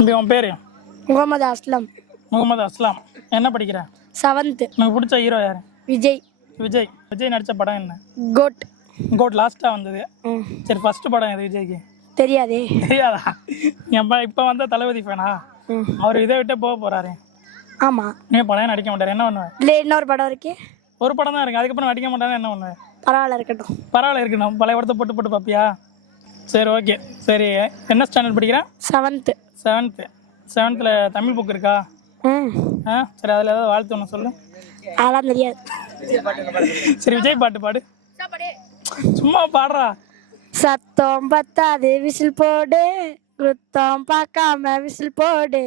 தம்பி உன் பேர்? முகமது அஸ்லம். முகமது அஸ்லாம். என்ன படிக்கிற? 7th. எனக்கு பிடிச்ச ஹீரோ யார்? விஜய். விஜய். விஜய் நடித்த படம் என்ன? கோட். கோட் லாஸ்ட்டாக வந்தது. சரி, ஃபர்ஸ்ட் படம் எது விஜய்க்கு? தெரியாதே. தெரியாதா? இப்போ வந்த தளபதி ஃபேனா? அவர் இதை விட்டு போக போகிறாரு. ஆமாம். நீ படம் நடிக்க மாட்டார், என்ன பண்ணுவேன்? இல்லை, இன்னொரு படம் இருக்கே. ஒரு படம் தான் இருக்குது, அதுக்கப்புறம் நடிக்க மாட்டாரு, என்ன பண்ணுவேன்? பரவாயில்ல, இருக்கட்டும். பரவாயில்ல இருக்கணும், பழைய படத்தை போட்டு போட்டு பார்ப்பியா? சரி, ஓகே. சரி, என்ன ஸ்டாண்டர்ட் படிக்கிறேன்? 7th. 7th தமிழ் புக் இருக்கா? சரி, அதில் ஏதாவது வாழ்த்து ஒன்று சொல்லு. அதெல்லாம் தெரியாது. சரி, விஜய் பாட்டு பாடு. சும்மா பாடுறா. சத்தம் பத்தாது விசில் போடு, குத்தம் பார்க்காம விசில் போடு.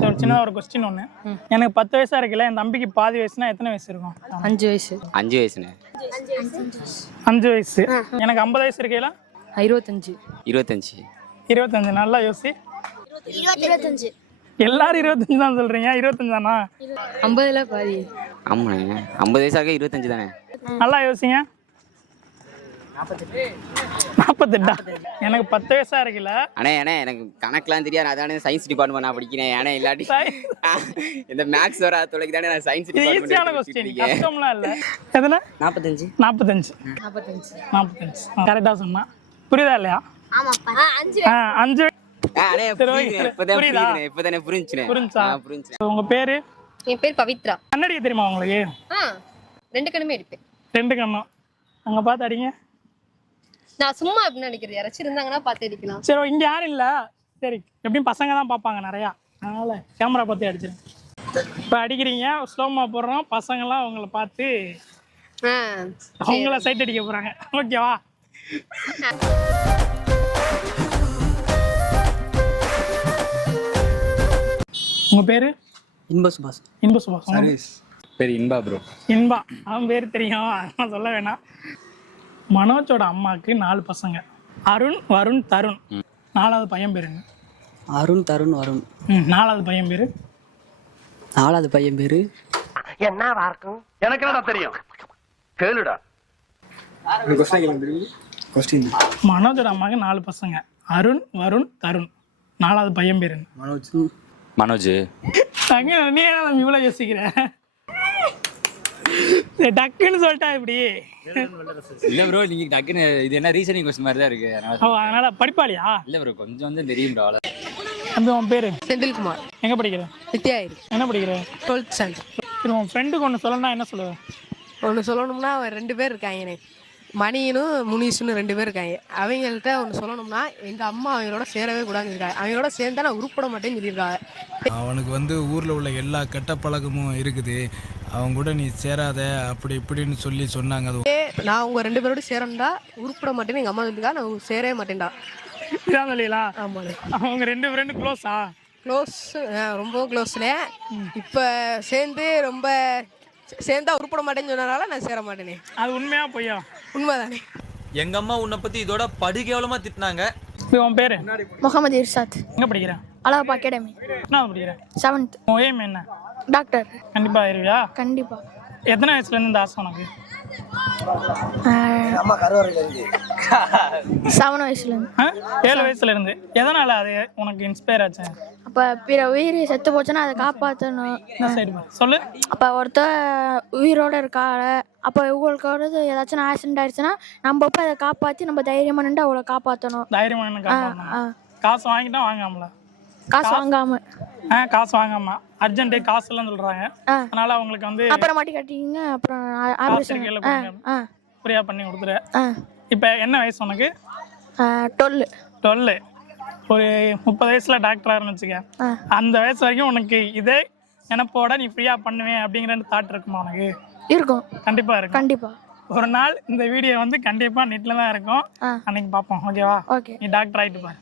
சரி, சின்னதாக ஒரு கொஸ்டின் ஒன்று. எனக்கு 10 வயசா இருக்குல்ல, என் தம்பிக்கு பாதி வயசுனா எத்தனை வயசு இருக்கும்? 5 வயசு. 5 வயசுண்ணே. 5 வயசு. எனக்கு 50 வயசு இருக்கையில 25. 25. 25. நல்லா யோசி. 25. எல்லாரும் 25 தான் சொல்றீங்க. 25 தானா? 50ல பாதி. ஆமாண்ணே, 50 வயசாக 25 தானே. நல்லா யோசிங்க. 48. எனக்கு 10 வயசா இருக்குல்ல. அண்ணே எனக்கு கணக்கெலாம் தெரியாது, அதானே சயின்ஸ் டிபார்ட்மெண்ட் நான் படிக்கிறேன். ஏன்னா இல்லாட்டி இந்த மேக்ஸ் வர தொலைக்கு தானே நான் சயின்ஸ் ஈஸியான கொஸ்டின், கஷ்டம்லாம் இல்லை. எதுனா? 45. 45 கரெக்டா சொன்னா. புரியுதா இல்லையா? ஆமாப்பா. 5. இப்பதானே புரிஞ்சுனே. புரிஞ்சா? உங்க பேரு? என் பேர் பவித்ரா. கண்ணடிக்க தெரியுமா உங்களுக்கு? 2 கண்ணுமே எடுப்பேன். 2 கண்ணும் அங்க பார்த்து அடிங்க. நான் சும்மா அப்படின்னு நினைக்கிறது, யாராச்சும் இருந்தாங்கன்னா பார்த்து அடிக்கலாம். சரி, இங்க யாரும் இல்ல. சரி, எப்படியும் பசங்க தான் பார்ப்பாங்க நிறையா, அதனால கேமரா பார்த்து அடிச்சிருங்க. இப்போ அடிக்கிறீங்க, ஸ்லோமா போடுறோம். பசங்களாம் அவங்கள பார்த்து அவங்கள சைட் அடிக்க போறாங்க. ஓகேவா? உங்க பேரு? இன்ப சுபாஷ். இன்ப சுபாஷ். பேர் இன்பா ப்ரோ. இன்பா. அவன் பேர் தெரியும், அதெல்லாம் சொல்ல வேணாம். மனோஜோட அம்மாவுக்கு 4 பசங்க. அருண், வருண், தருண். 4வது பையன் பேருங்க? அருண், தருண், வருண். 4வது பையன் பேரு? 4வது பையன் பேரு என்னவா இருக்கும்? எனக்கு என்னடா தெரியும், கேளுடா. மனோஜோட அம்மாவுக்கு 4 பசங்க. அருண், வருண், தருண். 4வது பையன் பேரு? மனோஜ். நீ என்ன இவ்வளோ யோசிக்கிற? டக்குன்னு சொல்லிட்டா இப்படி? இல்ல ப்ரோ, நீங்க டக்குன்னு இது என்ன ரீசனிங் क्वेश्चन மாதிரி தான் இருக்கு. அதனால படிப்பாளியா? இல்ல ப்ரோ, கொஞ்சம் வந்து தெரியும் ப்ரோ. தம்பி உன் பேரு? செந்தில்குமார். எங்க படிக்கிற? வித்யாயிரி. என்ன படிக்கிற? 12th standard. சரி, உன் ஃப்ரெண்டுக்கு ஒன்று சொல்லணும்னா என்ன சொல்லுவேன்? ஒன்று சொல்லணும்னா 2 பேர் இருக்காங்க, மணியனும் முனீஷுன்னு 2 பேர் இருக்காங்க. அவங்கள்ட்ட ஒன்று சொல்லணும்னா, எங்கள் அம்மா அவங்களோட சேரவே கூடாதுன்னு இருக்காங்க. அவங்களோட சேர்ந்தா நான் உருப்பட மாட்டேன்னு சொல்லியிருக்காங்க. அவனுக்கு வந்து ஊரில் உள்ள எல்லா கெட்ட பழக்கமும் இருக்குது, அவங்க கூட நீ சேராத அப்படி இப்படின்னு சொல்லி சொன்னாங்க. அது நான் உங்கள் 2 பேரோட சேரணும்டா உருப்பட மாட்டேன்னு எங்கள் அம்மா சொல்லியிருக்கா. நான் சேரவே மாட்டேன்டா. இதான் சொல்லிங்களா? ஆமாம். அவங்க 2 ஃப்ரெண்டு க்ளோஸா? க்ளோஸ், ரொம்ப க்ளோஸ்ல. இப்போ சேர்ந்தா உருப்பட மாட்டேன்னு சொன்னனால நான் சேர மாட்டேனே. அது உண்மையா பொய்யா? உண்மைதானே. எங்க அம்மா உன்னை பத்தி இதோட படுகேவலமா திட்டினாங்க. உன் பேரு? முகமது இர்ஷாத். எங்க படிக்கிறேன்? அழகப்பா அகாடமி. என்ன படிக்கிறேன்? 7th. உன் எய்ம் என்ன? டாக்டர். கண்டிப்பா ஆயிருவியா? கண்டிப்பா. எத்தனை வயசுல இருந்து இந்த ஆசை உனக்கு? 7 வயசுல இருந்து. 7 வயசுல இருந்து. எதனால அது உனக்கு இன்ஸ்பயர் ஆச்சு? அப்போ பிற உயிர் செத்து போச்சுன்னா அதை காப்பாற்றணும். என்ன சைடு சொல்லு. அப்போ ஒருத்தர் உயிரோட இருக்காங்க, அப்போ இவங்களுக்கு ஏதாச்சும் ஆக்சிடென்ட் ஆயிடுச்சுன்னா நம்ம போய் அதை காப்பாற்றி நம்ம தைரியமா நின்று அவளை காப்பாற்றணும். தைரியமா என்ன காப்பாற்றணும்? காசு வாங்கிட்டா வாங்காமல? காசு வாங்காம. காசு வாங்காம அர்ஜென்ட் காசு இல்லைன்னு சொல்றாங்க. அதனால அவங்களுக்கு வந்து அப்புறமாட்டி கட்டிங்க, அப்புறம் ஆபரேஷன் ஃப்ரீயா பண்ணி கொடுத்துரு. இப்போ என்ன வயசு உனக்கு? 12. ஒரு 30 வயசுல டாக்டராக வச்சுக்க. அந்த வயசு வரைக்கும் உனக்கு இதே நினைப்போட நீ ஃப்ரீயா பண்ணுவேன் அப்படிங்கிற தாட் இருக்குமா உனக்கு? இருக்கும். கண்டிப்பா இருக்கும். கண்டிப்பா. ஒரு நாள் இந்த வீடியோ வந்து கண்டிப்பா நெட்ல தான் இருக்கும், அன்னைக்கு பார்ப்போம். ஓகேவா? ஓகே. நீ டாக்டர் ஆயிட்டு பாரு.